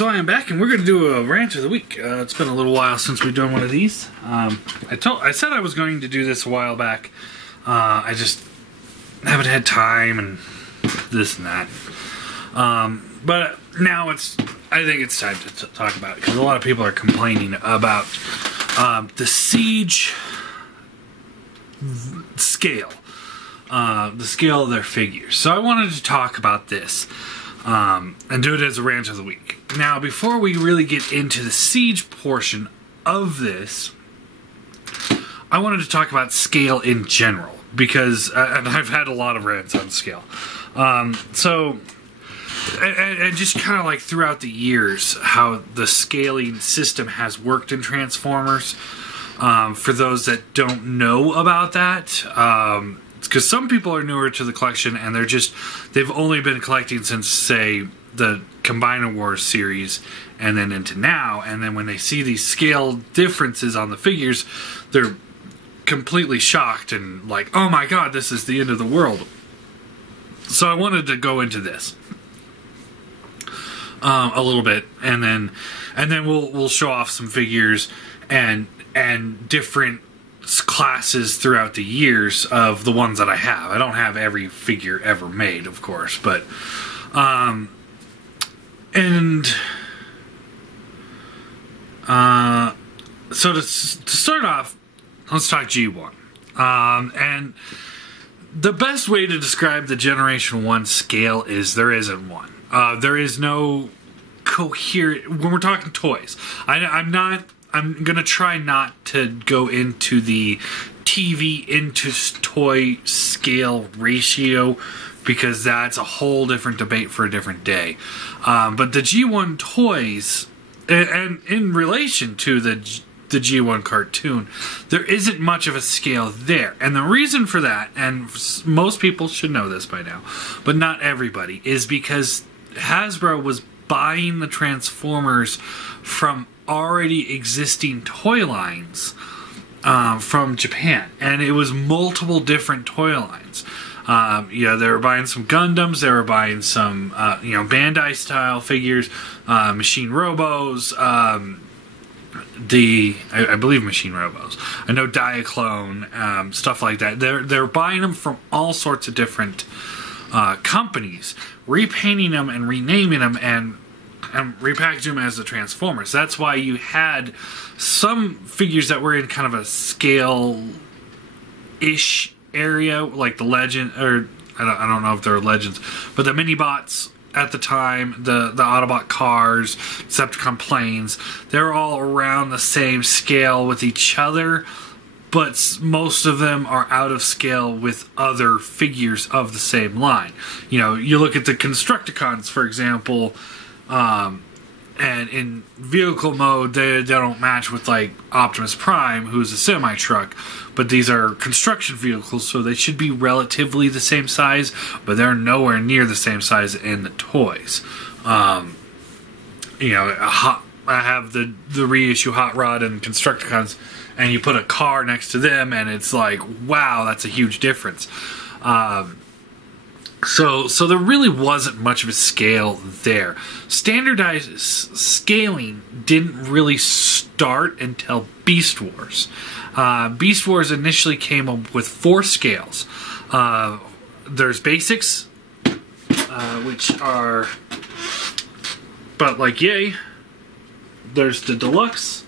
So I am back, and we're going to do a rant of the week. It's been a little while since we've done one of these. I said I was going to do this a while back. I just haven't had time and this and that. But now I think it's time to talk about it, because a lot of people are complaining about the Siege scale. The scale of their figures. So I wanted to talk about this and do it as a rant of the week. Now, before we really get into the Siege portion of this, I wanted to talk about scale in general, because and I've had a lot of rants on scale. And just kind of like throughout the years, how the scaling system has worked in Transformers. For those that don't know about that, because some people are newer to the collection and they've only been collecting since, say, the Combiner Wars series and then into now, and then when they see these scale differences on the figures, they're completely shocked and like, oh my god, this is the end of the world. So I wanted to go into this a little bit, and then we'll show off some figures and different classes throughout the years of the ones that I have. I don't have every figure ever made, of course, but so to start off, let's talk G1. And the best way to describe the Generation 1 scale is there isn't one. There is no coherent, when we're talking toys. I'm going to try not to go into the TV into toy scale ratio, because that's a whole different debate for a different day. But the G1 toys, and in relation to the G1 cartoon, there isn't much of a scale there. And the reason for that, and most people should know this by now, but not everybody, is because Hasbro was buying the Transformers from already existing toy lines from Japan, and it was multiple different toy lines. They were buying some Gundams, they were buying some Bandai style figures, Machine Robos, I believe Machine Robos. I know Diaclone, stuff like that. They're buying them from all sorts of different companies, repainting them and renaming them and repackage them as the Transformers. That's why you had some figures that were in kind of a scale-ish area, like the Legend, or I don't know if they're Legends, but the Mini-Bots at the time, the Autobot cars, Decepticon planes, they're all around the same scale with each other, but most of them are out of scale with other figures of the same line. You look at the Constructicons, for example, and in vehicle mode, they don't match with, like, Optimus Prime, who's a semi-truck, but these are construction vehicles, so they should be relatively the same size, but they're nowhere near the same size in the toys. I have the reissue Hot Rod and Constructicons, and you put a car next to them, and it's like, wow, that's a huge difference. So there really wasn't much of a scale there. Standardized scaling didn't really start until Beast Wars. Beast Wars initially came up with 4 scales. There's basics, which are about like yay. There's the deluxe,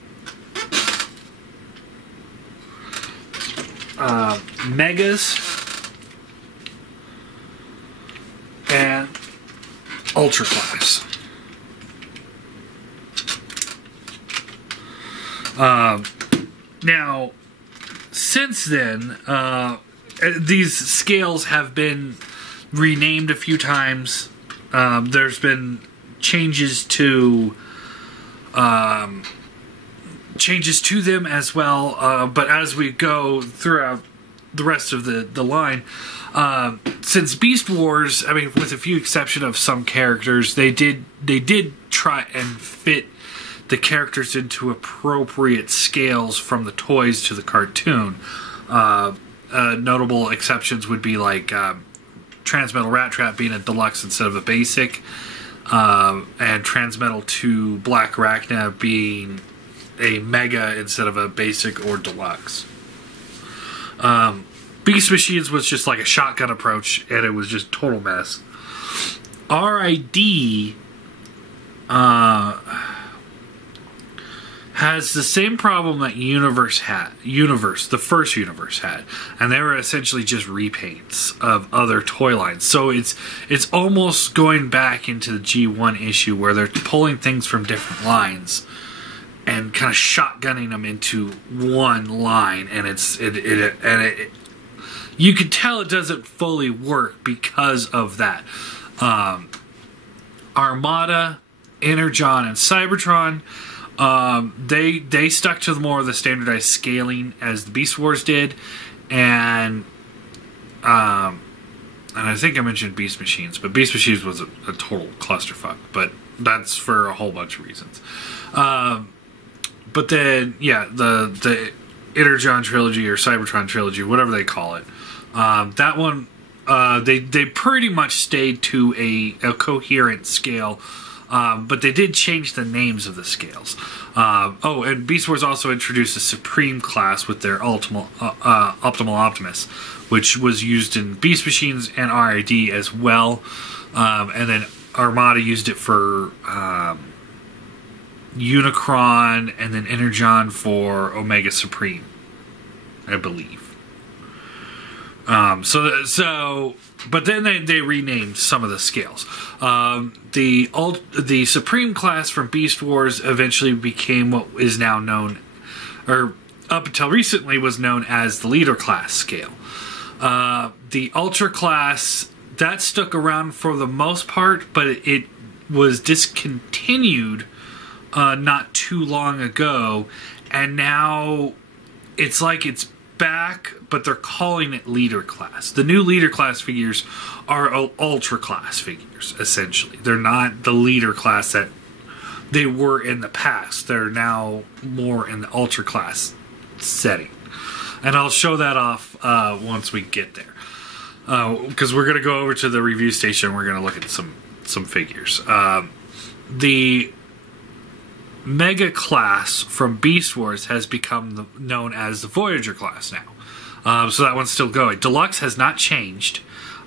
megas, and ultra class. Now, since then, these scales have been renamed a few times. There's been changes to them as well. But as we go throughout the rest of the line, since Beast Wars, I mean, with a few exception of some characters, they did try and fit the characters into appropriate scales from the toys to the cartoon. Notable exceptions would be like Transmetal Rat Trap being a deluxe instead of a basic. and Transmetal 2 Black Arachna being a Mega instead of a Basic or Deluxe. Beast Machines was just like a shotgun approach, and it was just total mess. RID has the same problem that the first Universe had, and they were essentially just repaints of other toy lines. So it's almost going back into the G1 issue where they're pulling things from different lines and kind of shotgunning them into one line, and you can tell it doesn't fully work because of that. Armada, Energon, and Cybertron, they stuck to more of the standardized scaling as the Beast Wars did, and I think I mentioned Beast Machines, but Beast Machines was a total clusterfuck, but that's for a whole bunch of reasons. But then, yeah, the Energon trilogy or Cybertron trilogy, whatever they call it, that one, they pretty much stayed to a coherent scale, but they did change the names of the scales. And Beast Wars also introduced a Supreme class with their Optimal Optimus, which was used in Beast Machines and RID as well. And then Armada used it for Unicron, and then Energon for Omega Supreme, I believe. But then they renamed some of the scales. The Supreme class from Beast Wars eventually became what is now known, or up until recently was known as the Leader class scale. The Ultra class, that stuck around for the most part, but it was discontinued not too long ago, and now it's like it's back, but they're calling it Leader class. The new Leader class figures are Ultra class figures, essentially. They're not the Leader class that they were in the past. They're now more in the Ultra class setting. And I'll show that off once we get there. Because we're going to go over to the review station and we're going to look at some figures. The Mega class from Beast Wars has become known as the Voyager class now. So that one's still going. Deluxe has not changed.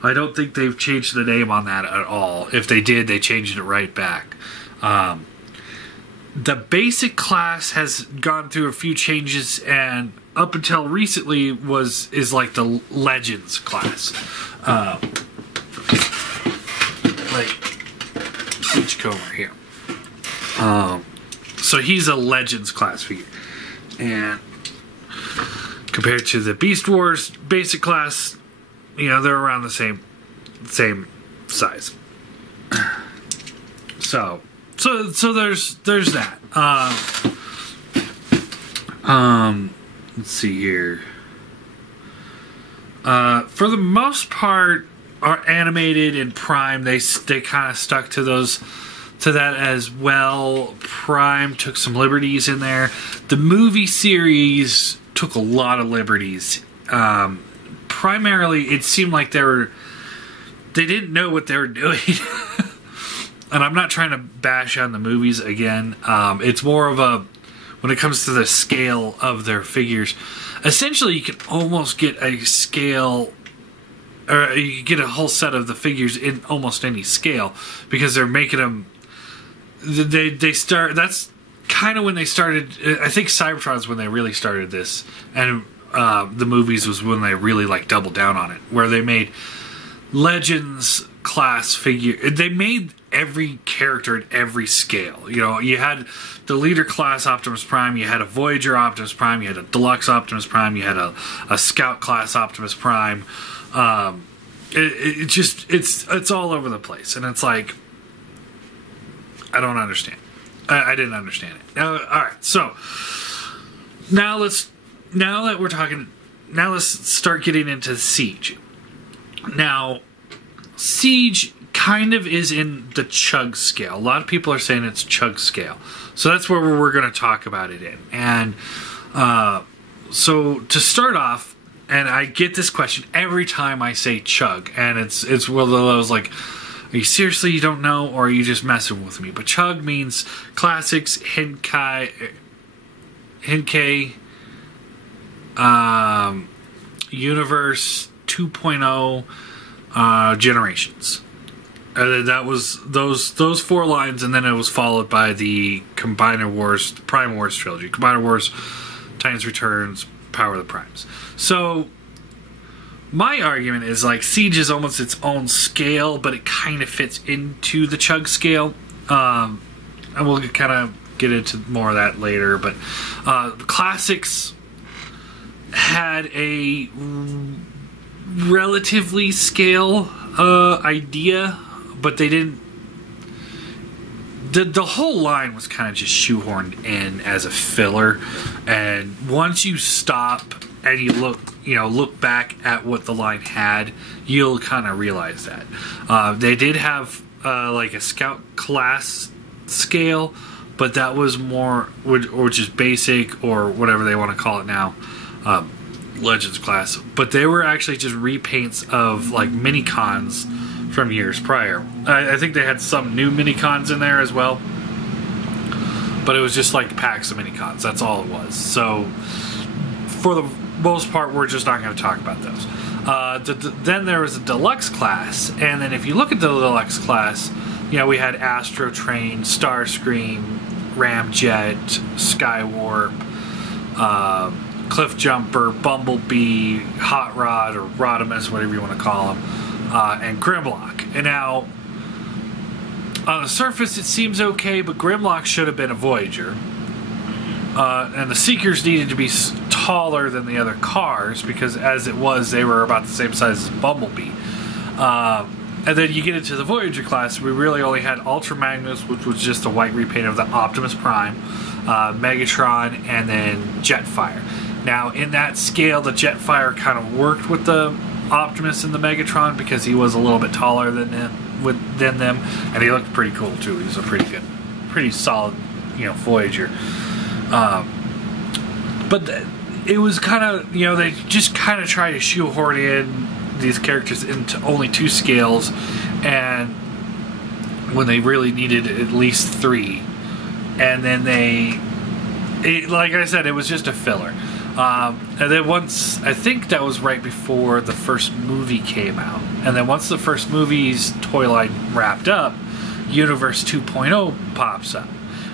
I don't think they've changed the name on that at all. If they did, they changed it right back. The Basic class has gone through a few changes, and up until recently is like the Legends class. Like Beachcomber here. So he's a Legends class figure. And compared to the Beast Wars Basic class, they're around the same size. So there's that. Let's see here. For the most part, are animated in Prime. They kind of stuck to that as well. Prime took some liberties in there. The movie series took a lot of liberties. Primarily, it seemed like they didn't know what they were doing. And I'm not trying to bash on the movies again. It's more of when it comes to the scale of their figures, essentially you can almost get a scale, or you can get a whole set of the figures in almost any scale, because they're making them. That's kind of when they started. I think Cybertron's when they really started this, and the movies was when they really doubled down on it, where they made Legends class figure. They made every character at every scale. You had the Leader class Optimus Prime, you had a Voyager Optimus Prime, you had a Deluxe Optimus Prime, you had a Scout class Optimus Prime. It's all over the place, and it's like, I don't understand. I didn't understand it. Now, all right, so now let's start getting into Siege. Now, Siege kind of is in the Chug scale. A lot of people are saying it's Chug scale. So that's where we're going to talk about it in. And so to start off, and I get this question every time I say Chug, and it's one of those Are you seriously you don't know, or are you just messing with me? But Chug means classics, Henkei, Universe 2.0, Generations. That was those 4 lines, and then it was followed by the Combiner Wars, Prime Wars trilogy. Combiner Wars, Titans Returns, Power of the Primes. So my argument is like Siege is almost its own scale, but it kind of fits into the Chug scale. And we'll kind of get into more of that later. But Classics had a relatively scale idea, but they didn't. The whole line was kind of just shoehorned in as a filler, and once you stop and you look back at what the line had, you'll kind of realize that they did have like a scout class scale, but that was more, or just basic, or whatever they want to call it now, Legends class. But they were actually just repaints of like mini cons from years prior. I think they had some new mini cons in there as well, but it was just like packs of mini cons. That's all it was. So for the most part, we're just not going to talk about those. Then there was a deluxe class, and then if you look at the deluxe class, we had Astro Train, Starscream, Ramjet, Skywarp, Cliff Jumper, Bumblebee, Hot Rod, or Rodimus, whatever you want to call him, and Grimlock. And now, on the surface, it seems okay, but Grimlock should have been a Voyager. And the Seekers needed to be taller than the other cars, because as it was, they were about the same size as Bumblebee. And then you get into the Voyager class, we really only had Ultra Magnus, which was just a white repaint of the Optimus Prime, Megatron, and then Jetfire. Now, in that scale, the Jetfire kind of worked with the Optimus and the Megatron because he was a little bit taller than them, and he looked pretty cool too. He was a pretty solid, Voyager. But it was kind of, they just kind of try to shoehorn in these characters into only 2 scales, and when they really needed at least 3, and then like I said, it was just a filler. And then once, I think that was right before the first movie came out, and then once the first movie's toy line wrapped up, Universe 2.0 pops up.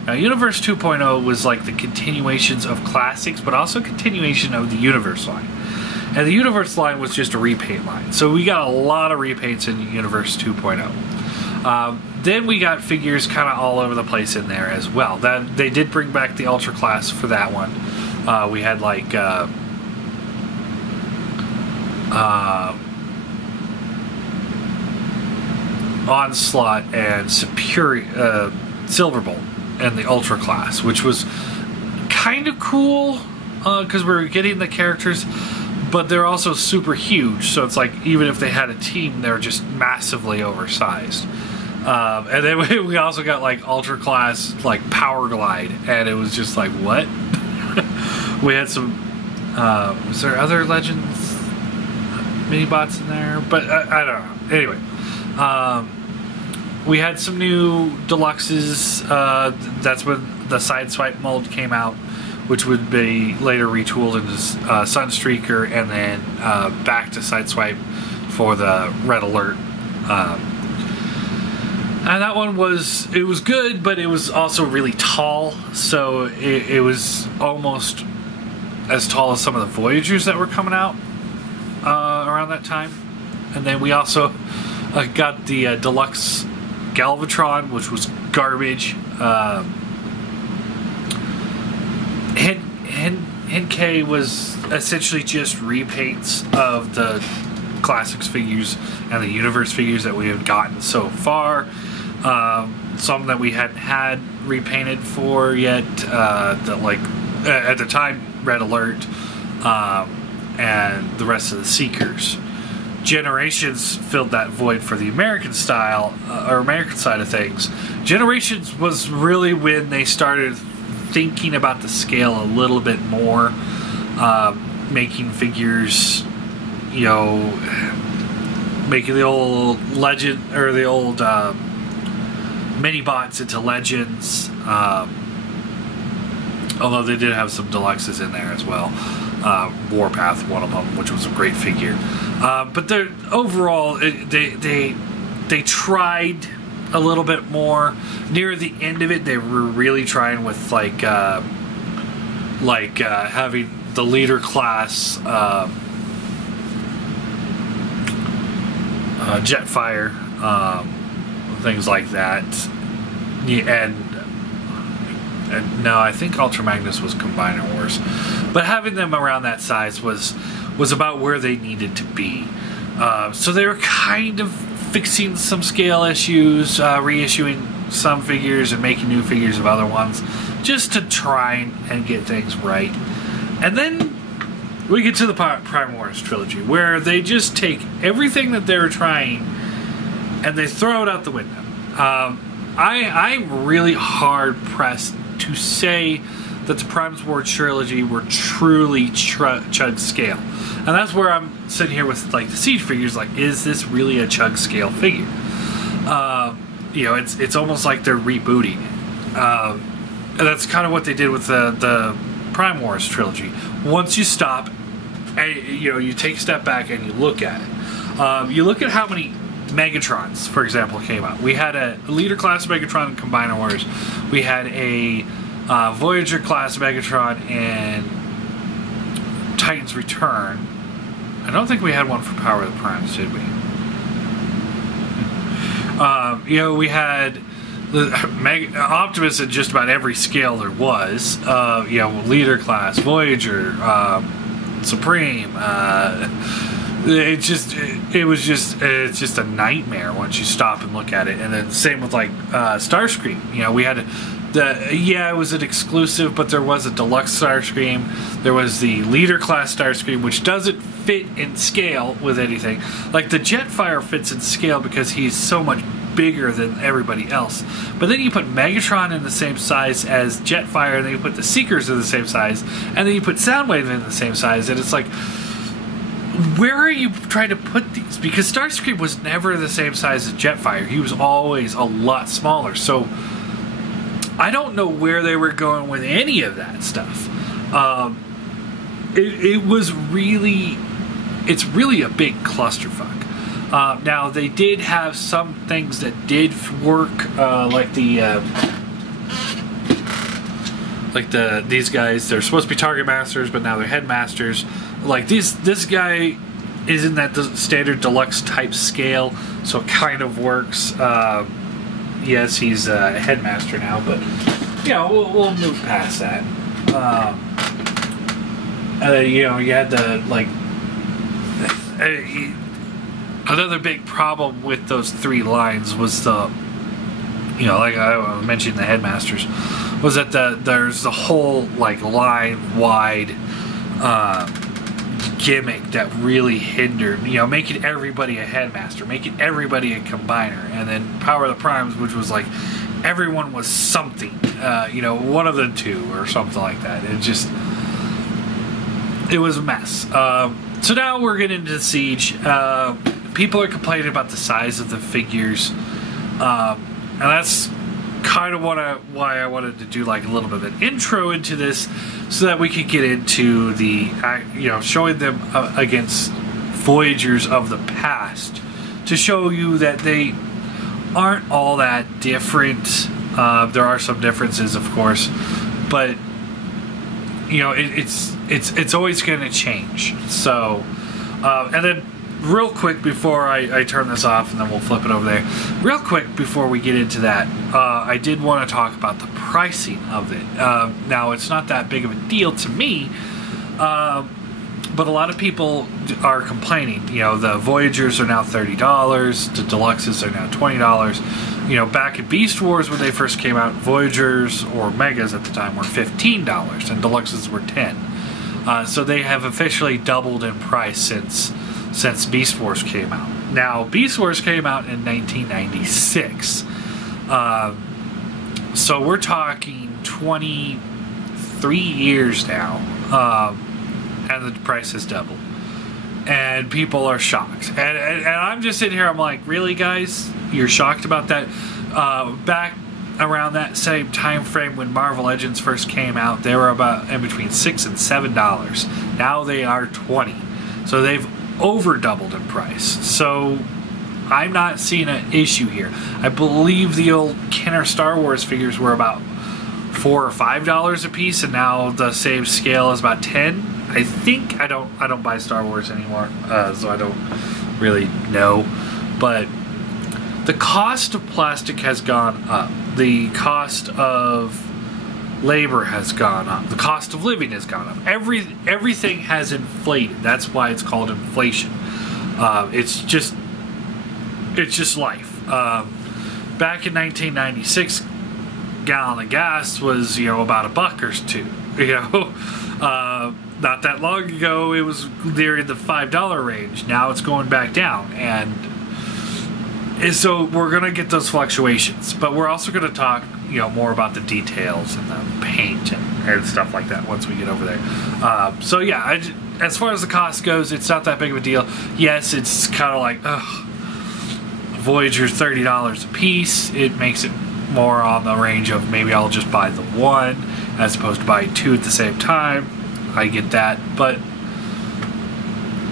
Now, Universe 2.0 was like the continuations of Classics, but also continuation of the Universe line. And the Universe line was just a repaint line. So we got a lot of repaints in Universe 2.0. Then we got figures kind of all over the place in there as well. That they did bring back the Ultra class for that one. We had like Onslaught and Silverbolt and the Ultra class, which was kind of cool because we were getting the characters, but they're also super huge, so it's like even if they had a team, they're just massively oversized. And then we also got like Ultra class like Power Glide, and it was just like, what? We had some was there other Legends mini bots in there, but I don't know. Anyway, we had some new deluxes. That's when the Sideswipe mold came out, which would be later retooled into Sunstreaker, and then back to Sideswipe for the Red Alert. And that one was good, but it was also really tall, so it was almost as tall as some of the Voyagers that were coming out around that time. And then we also got the deluxe Galvatron, which was garbage. Henkei was essentially just repaints of the Classics figures and the Universe figures that we have gotten so far. Some that we hadn't had repainted for yet, at the time, Red Alert, and the rest of the Seekers. Generations filled that void for the American style, or American side of things. Generations was really when they started thinking about the scale a little bit more, making figures, making the old legend or the old mini bots into legends. Although they did have some deluxes in there as well. Warpath, one of them, which was a great figure. But they're overall, they tried a little bit more. Near the end of it, they were really trying with like having the leader class Jetfire, things like that. Yeah, and no, I think Ultra Magnus was Combiner Wars, but having them around that size was about where they needed to be. So they were kind of fixing some scale issues, reissuing some figures and making new figures of other ones, just to try and get things right. And then we get to the Prime Wars trilogy, where they just take everything that they were trying and they throw it out the window. I'm really hard pressed to say that the Prime Wars trilogy were truly chug scale, and that's where I'm sitting here with like the Siege figures. Like, is this really a chug scale figure? You know, it's almost like they're rebooting it, and that's kind of what they did with the Prime Wars trilogy. Once you stop, and you take a step back and you look at it. You look at how many Megatrons, for example, came out. We had a Leader class Megatron in Combiner Wars. We had a Voyager class Megatron in Titan's Return. I don't think we had one for Power of the Primes, did we? We had the Optimus at just about every scale there was. Leader class, Voyager, Supreme. It's just a nightmare once you stop and look at it. And then same with like Starscream. We had it was an exclusive, but there was a deluxe Starscream. There was the Leader class Starscream, which doesn't fit in scale with anything. Like the Jetfire fits in scale because he's so much bigger than everybody else. But then you put Megatron in the same size as Jetfire, and then you put the Seekers in the same size, and then you put Soundwave in the same size, and it's like, where are you trying to put these? Because Starscream was never the same size as Jetfire. He was always a lot smaller. So I don't know where they were going with any of that stuff. It's really a big clusterfuck. Now they did have some things that did work, these guys. They're supposed to be target masters, but now they're headmasters. Like this guy is in that standard deluxe type scale, so it kind of works. Yes, he's a headmaster now, but we'll move past that. You had the another big problem with those three lines was like I mentioned, the headmasters, was that there's the whole line wide gimmick that really hindered, making everybody a headmaster, making everybody a combiner, and then Power of the Primes, which was like everyone was something, one of the two or something like that. It was a mess. So now we're getting into Siege. People are complaining about the size of the figures, and that's kind of why I wanted to do like a little bit of an intro into this, so that we could get into the showing them against Voyagers of the past, to show you that they aren't all that different. There are some differences, of course, but it's always going to change. So and then real quick before I turn this off, and then we'll flip it over there. Real quick before we get into that, I did want to talk about the pricing of it. Now, it's not that big of a deal to me, but a lot of people are complaining. The Voyagers are now $30, the Deluxes are now $20. Back in Beast Wars when they first came out, Voyagers or Megas at the time were $15, and Deluxes were $10. So they have officially doubled in price since Beast Wars came out. Now, Beast Wars came out in 1996. So we're talking 23 years now, and the price has doubled. and people are shocked. And I'm just sitting here, I'm like, really, guys? You're shocked about that? Back around that same time frame when Marvel Legends first came out, they were about in between $6 and $7. Now they are $20. So they've over doubled in price. So I'm not seeing an issue here. I believe the old Kenner Star Wars figures were about $4 or $5 a piece, and now the same scale is about $10. I think I don't buy Star Wars anymore, so I don't really know. But the cost of plastic has gone up. The cost of labor has gone up. The cost of living has gone up. Everything has inflated. That's why it's called inflation. It's just life. Back in 1996, gallon of gas was about $1 or $2. Not that long ago, it was near the $5 range. Now it's going back down, and so we're gonna get those fluctuations. But we're also gonna talk, more about the details and the paint and stuff like that once we get over there. So yeah, as far as the cost goes, it's not that big of a deal. Yes, it's kind of like, Voyager's $30 a piece. It makes it more on the range of maybe I'll just buy the one as opposed to buying two at the same time. I get that, but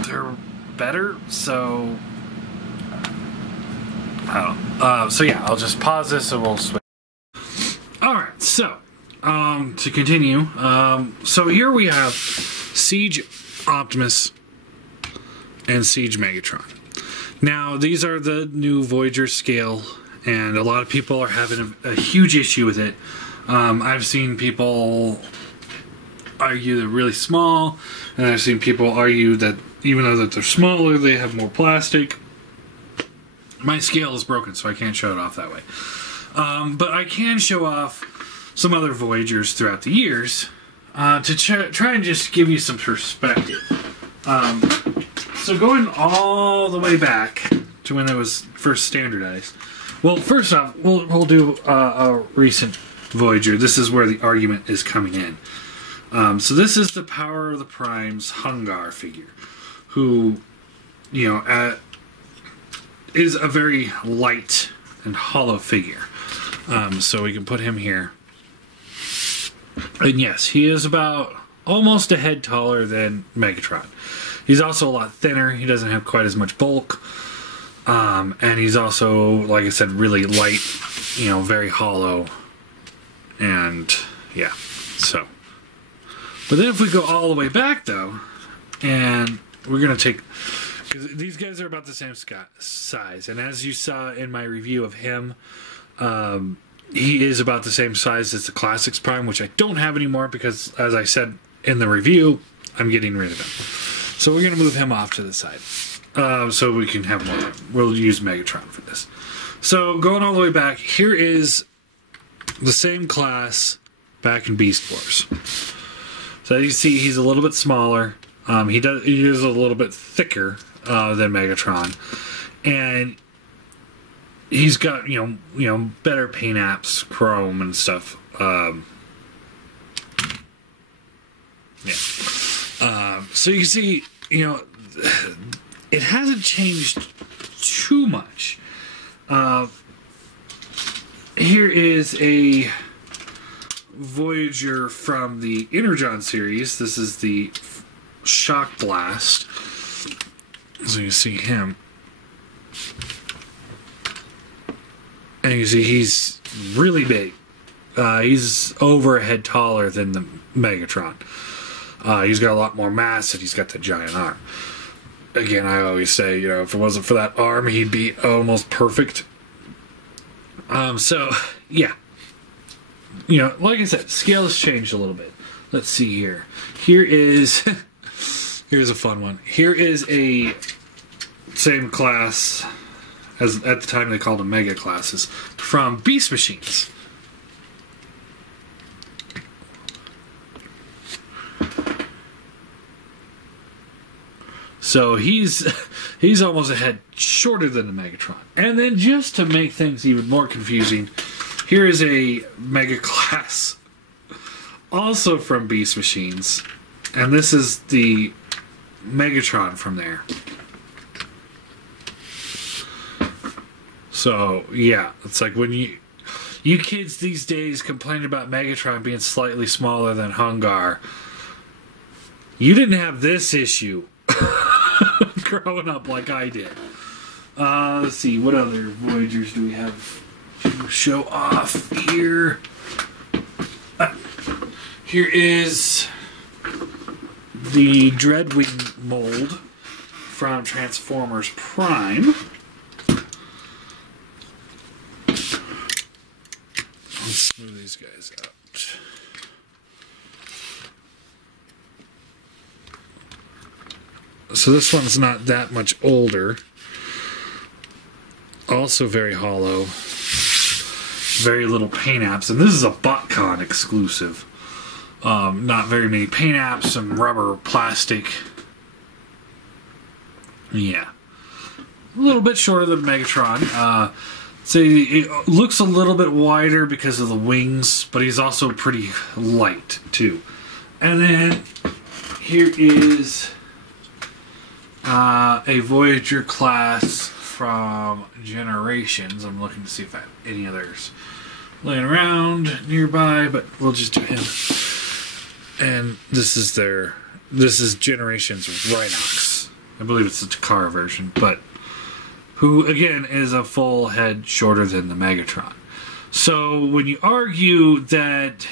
they're better, so I don't know. So yeah, I'll just pause this and we'll switch. Alright, so to continue, so here we have Siege Optimus and Siege Megatron. Now, these are the new Voyager scale, and a lot of people are having a huge issue with it. I've seen people argue they're really small, and I've seen people argue that even though that they're smaller, they have more plastic. My scale is broken, so I can't show it off that way. But I can show off some other Voyagers throughout the years to try and just give you some perspective. So going all the way back to when it was first standardized. Well, first off, we'll do a recent Voyager. This is where the argument is coming in. So this is the Power of the Primes Hungar figure, who, is a very light and hollow figure. So we can put him here. And yes, he is about almost a head taller than Megatron. He's also a lot thinner. He doesn't have quite as much bulk. And he's also, like I said, really light, very hollow. And, yeah, so. But then if we go all the way back, though, and we're going to take, because these guys are about the same size. And as you saw in my review of him, he is about the same size as the Classics Prime, which I don't have anymore because, as I said in the review, I'm getting rid of him. So we're going to move him off to the side. So we can have more. We'll use Megatron for this. So going all the way back, here is the same class back in Beast Wars. So you see he's a little bit smaller. He is a little bit thicker than Megatron. And he's got, better paint apps, chrome and stuff. So you can see, it hasn't changed too much. Here is a Voyager from the Energon series. This is the Shock Blast. So you see him. And you see he's really big. He's over a head taller than the Megatron. He's got a lot more mass and he's got the giant arm. Again, I always say, if it wasn't for that arm, he'd be almost perfect. So, yeah. Like I said, scale has changed a little bit. Let's see here. Here's a fun one. Here is a same class as at the time they called them Mega classes from Beast Machines. So he's almost a head shorter than the Megatron. And then just to make things even more confusing, here is a Mega class, also from Beast Machines, and this is the Megatron from there. So, yeah, it's like when you kids these days complain about Megatron being slightly smaller than Hungar. You didn't have this issue growing up like I did. Let's see, what other Voyagers do we have to show off here? Here is the Dreadwing mold from Transformers Prime. Let's smooth these guys out. So this one's not that much older. Also very hollow. Very little paint apps. And this is a BotCon exclusive. Not very many paint apps. Some rubber, plastic. Yeah. A little bit shorter than Megatron. So it looks a little bit wider because of the wings, but he's also pretty light too. And then here is a Voyager class from Generations. I'm looking to see if I have any others laying around nearby, but we'll just do him. And this is Generations Rhinox. I believe it's the Takara version, but who again is a full head shorter than the Megatron. So when you argue that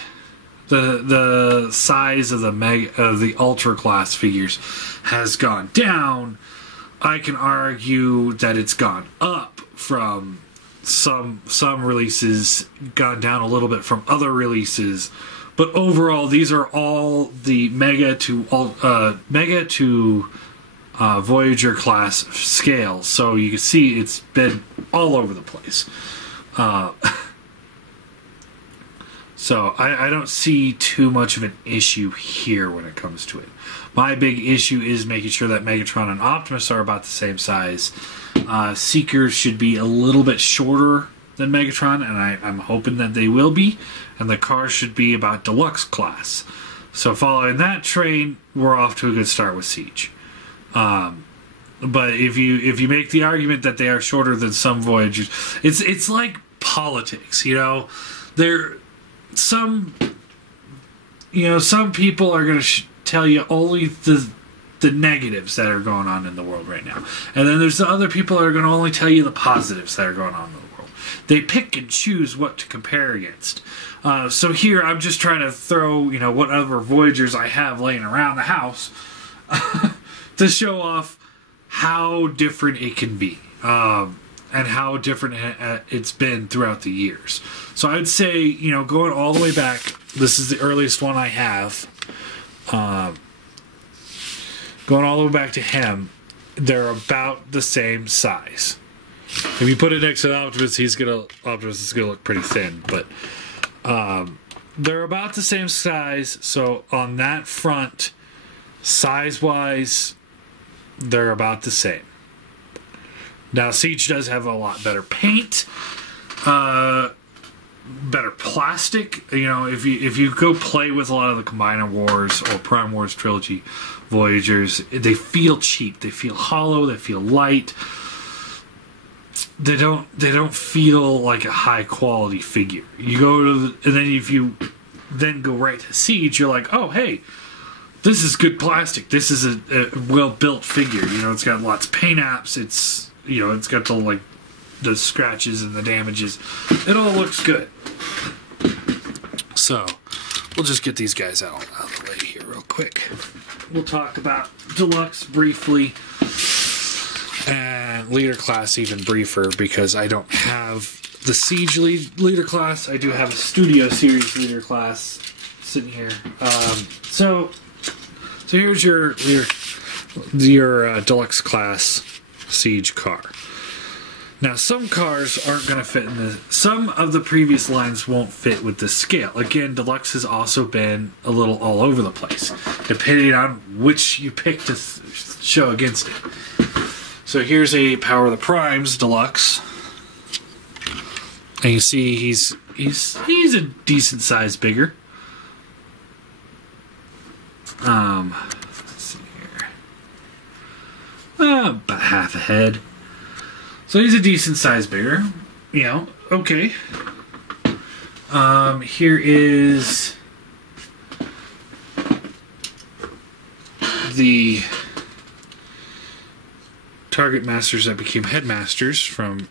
the size of the Ultra class figures has gone down, I can argue that it's gone up from some releases, gone down a little bit from other releases, but overall these are all the Mega to Voyager class scale, so you can see it's been all over the place. So I don't see too much of an issue here when it comes to it. My big issue is making sure that Megatron and Optimus are about the same size. Seekers should be a little bit shorter than Megatron, and I'm hoping that they will be. And the cars should be about Deluxe class. So following that train, we're off to a good start with Siege. But if you make the argument that they are shorter than some Voyagers, it's like politics, you know. Some people are going to tell you only the negatives that are going on in the world right now, and then there's the other people that are going to only tell you the positives that are going on in the world. They pick and choose what to compare against. So here I'm just trying to throw whatever Voyagers I have laying around the house to show off how different it can be. And how different it's been throughout the years. So I would say, going all the way back, this is the earliest one I have. Going all the way back to him, they're about the same size. If you put it next to the Optimus, Optimus is gonna look pretty thin, but they're about the same size. So on that front, size-wise, they're about the same. Now, Siege does have a lot better paint, better plastic. If you go play with a lot of the Combiner Wars or Prime Wars Trilogy Voyagers, they feel cheap. They feel hollow. They feel light. They don't feel like a high quality figure. You go to and then if you then go right to Siege, you're like, oh hey, this is good plastic. This is a well built figure. It's got lots of paint apps. It's got the scratches and the damages. It all looks good. So, we'll just get these guys out of the way here real quick. We'll talk about Deluxe briefly, and Leader Class even briefer, because I don't have the Siege Leader Class. I do have a Studio Series Leader Class sitting here. So here's your Deluxe Class Siege car. Now, some cars aren't going to fit in the... Some of the previous lines won't fit with this scale. Again, Deluxe has also been a little all over the place, depending on which you pick to show against it. So here's a Power of the Primes Deluxe. And you see he's a decent size bigger. Let's see here. about half a head. So he's a decent size bigger. You know, okay. Here is the target masters that became headmasters from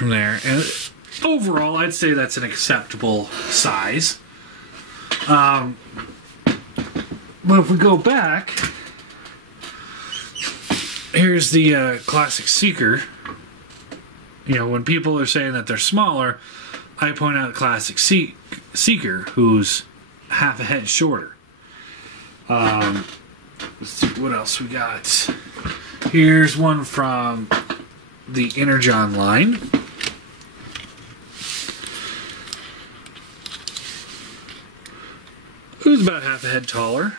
there, and overall I'd say that's an acceptable size. But if we go back, here's the classic Seeker. You know, when people are saying that they're smaller, I point out classic Seeker, who's half a head shorter. Let's see what else we got. Here's one from the Energon line. Who's about half a head taller.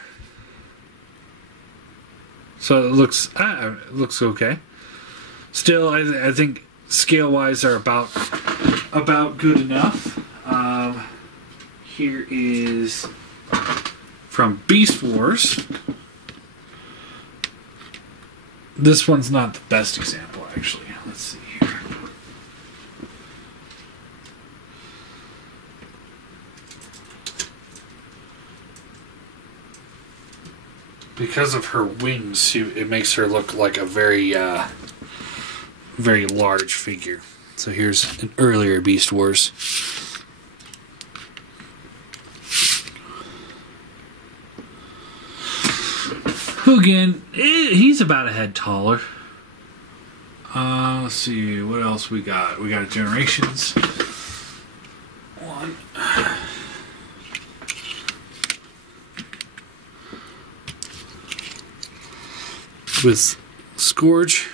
So it looks okay. Still, I think scale-wise are about good enough. Here is from Beast Wars. This one's not the best example, actually. Let's see here. Because of her wings, it makes her look like a very, very large figure. So here's an earlier Beast Wars. Who again, he's about a head taller. Let's see, what else we got? We got Generations. One. With Scourge,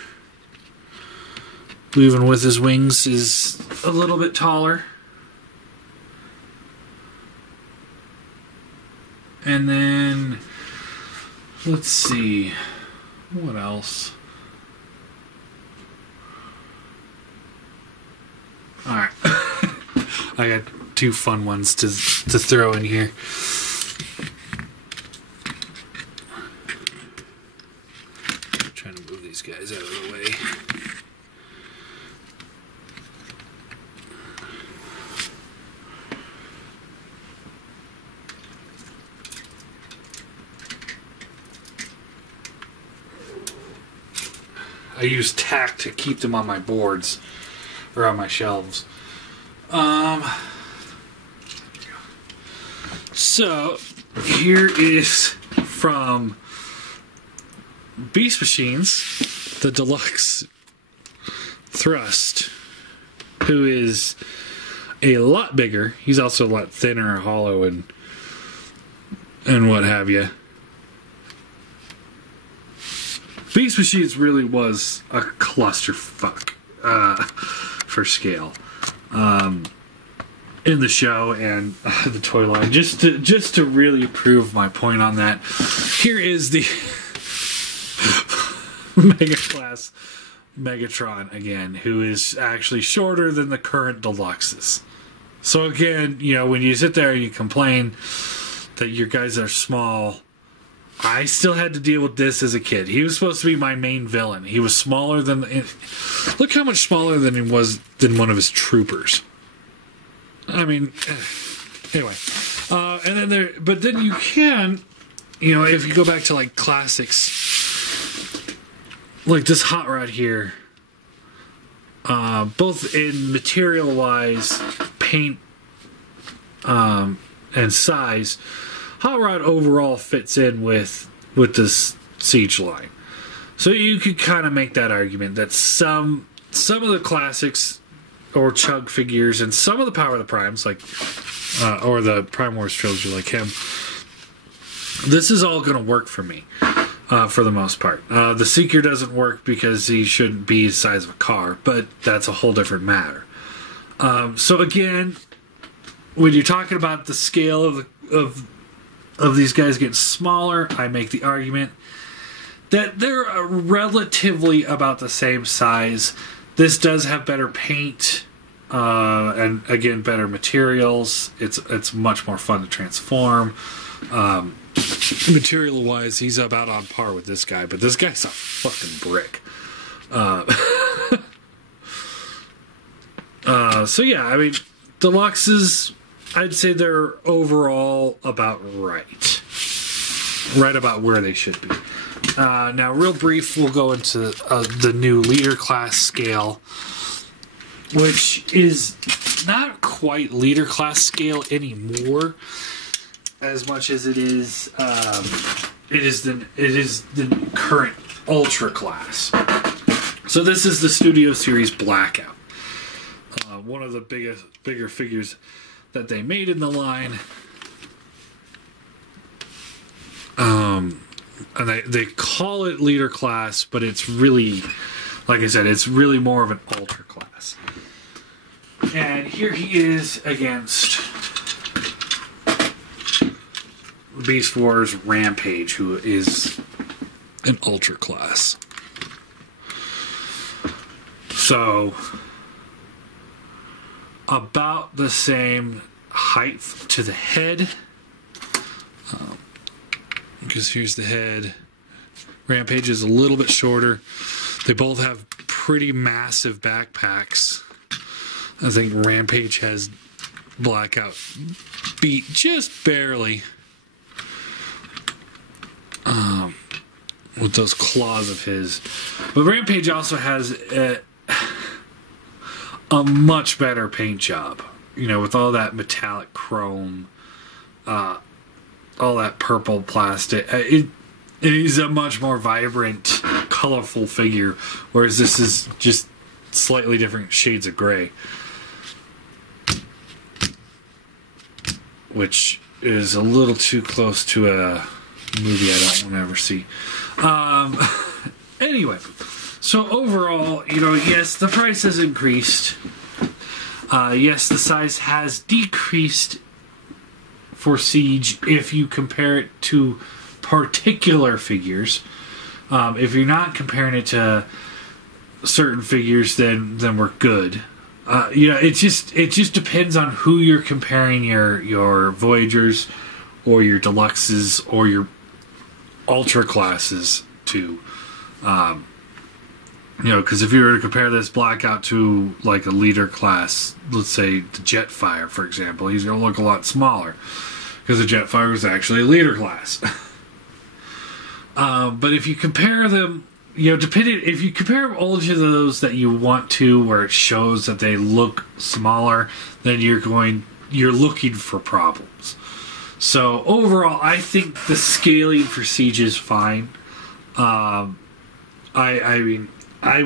who even with his wings is a little bit taller. And then, let's see, what else? Alright. I got two fun ones to throw in here. I'm trying to move these guys out of the way. I use tack to keep them on my boards or on my shelves. So here is from Beast Machines, the Deluxe Thrust, who is a lot bigger. He's also a lot thinner, hollow, and what have you. Beast Machines really was a clusterfuck for scale in the show and the toy line. Just to really prove my point on that, here is the Mega Class Megatron again, who is actually shorter than the current Deluxes. So again, you know, when you sit there and you complain that your guys are small, I still had to deal with this as a kid. He was supposed to be my main villain. He was smaller than... Look how much smaller than he was than one of his troopers. I mean... Anyway. And then there... But then you can... You know, if you go back to, like, classics... Like this Hot Rod here... both in material-wise, paint, and size... Hot Rod overall fits in with this Siege line. So you could kind of make that argument that some of the classics or Chug figures and some of the Power of the Primes, like or the Prime Wars trilogy like him, this is all going to work for me for the most part. The Seeker doesn't work because he shouldn't be the size of a car, but that's a whole different matter. So again, when you're talking about the scale of these guys getting smaller, I make the argument that they're relatively about the same size. This does have better paint, and again, better materials. It's much more fun to transform. material-wise, he's about on par with this guy, but this guy's a fucking brick. So yeah, I mean, deluxes, I'd say they're overall about right. Right about where they should be. Now, real brief, we'll go into the new leader class scale, which is not quite leader class scale anymore, as much as it is the current ultra class. So this is the Studio Series Blackout. One of the bigger figures that they made in the line. And they call it leader class, but it's really, like I said, it's really more of an ultra class. And here he is against Beast Wars Rampage, who is an ultra class. So about the same height to the head, because here's the head. Rampage is a little bit shorter. They both have pretty massive backpacks. I think Rampage has Blackout beat just barely with those claws of his. But Rampage also has a much better paint job, you know, with all that metallic chrome, all that purple plastic. It is a much more vibrant, colorful figure, whereas this is just slightly different shades of gray, which is a little too close to a movie I don't want to ever see. Anyway, so overall, you know, yes, the price has increased. Yes, the size has decreased for Siege if you compare it to particular figures. If you're not comparing it to certain figures, then we're good. You know, it just depends on who you're comparing your Voyagers or your Deluxes or your Ultra classes to. You know, because if you were to compare this Blackout to like a leader class, let's say the Jetfire, for example, he's going to look a lot smaller because the Jetfire is actually a leader class. But if you compare them, you know, if you compare them all to those that you want to, where it shows that they look smaller, then you're looking for problems. So overall, I think the scaling for Siege is fine. I mean, I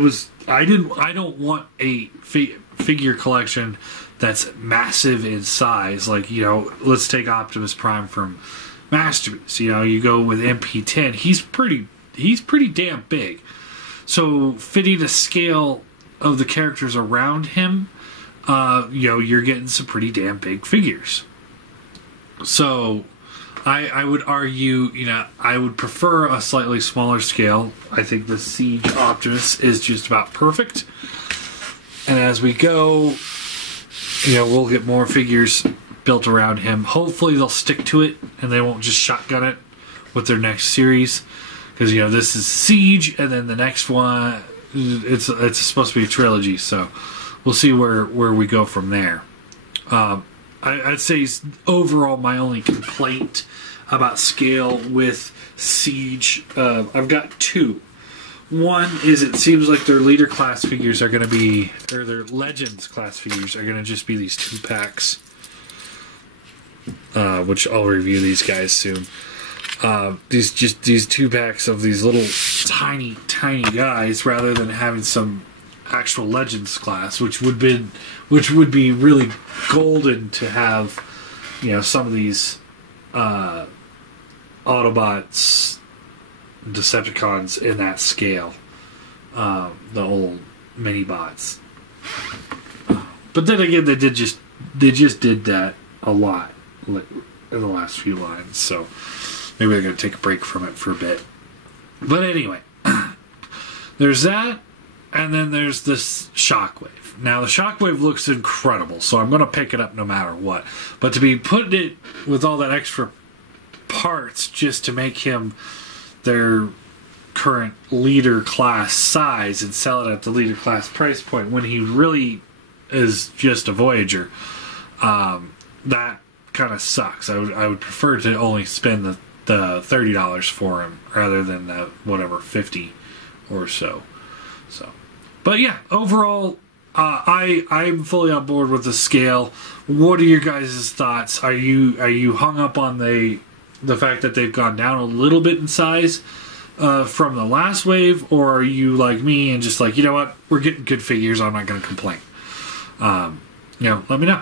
don't want a figure collection that's massive in size. Like, you know, let's take Optimus Prime from Masterpiece. You know, you go with MP10. He's pretty damn big. So fitting the scale of the characters around him, you know, you're getting some pretty damn big figures. So I would argue, you know, I would prefer a slightly smaller scale. I think the Siege Optimus is just about perfect. And as we go, you know, we'll get more figures built around him. Hopefully they'll stick to it and they won't just shotgun it with their next series. Because, you know, this is Siege, and then the next one, it's supposed to be a trilogy. So we'll see where we go from there. I'd say overall my only complaint about scale with Siege, I've got two. One is it seems like their leader class figures are going to be, or their Legends class figures are going to just be these 2 packs, which I'll review these guys soon. These 2 packs of these little tiny guys, rather than having some actual Legends class, which would be really golden to have, you know, some of these Autobots, Decepticons in that scale, the old mini bots. But then again, they just did that a lot in the last few lines, so maybe they're going to take a break from it for a bit. But anyway, there's that. And then there's this Shockwave. Now, the Shockwave looks incredible, so I'm going to pick it up no matter what. But to be putting it with all that extra parts just to make him their current leader class size and sell it at the leader class price point when he really is just a Voyager. That kind of sucks. I would prefer to only spend the $30 for him rather than the whatever 50 or so. But yeah, overall, I'm fully on board with the scale. What are your guys' thoughts? Are you hung up on the fact that they've gone down a little bit in size from the last wave, or are you like me and just like, you know what, we're getting good figures, I'm not going to complain? Let me know.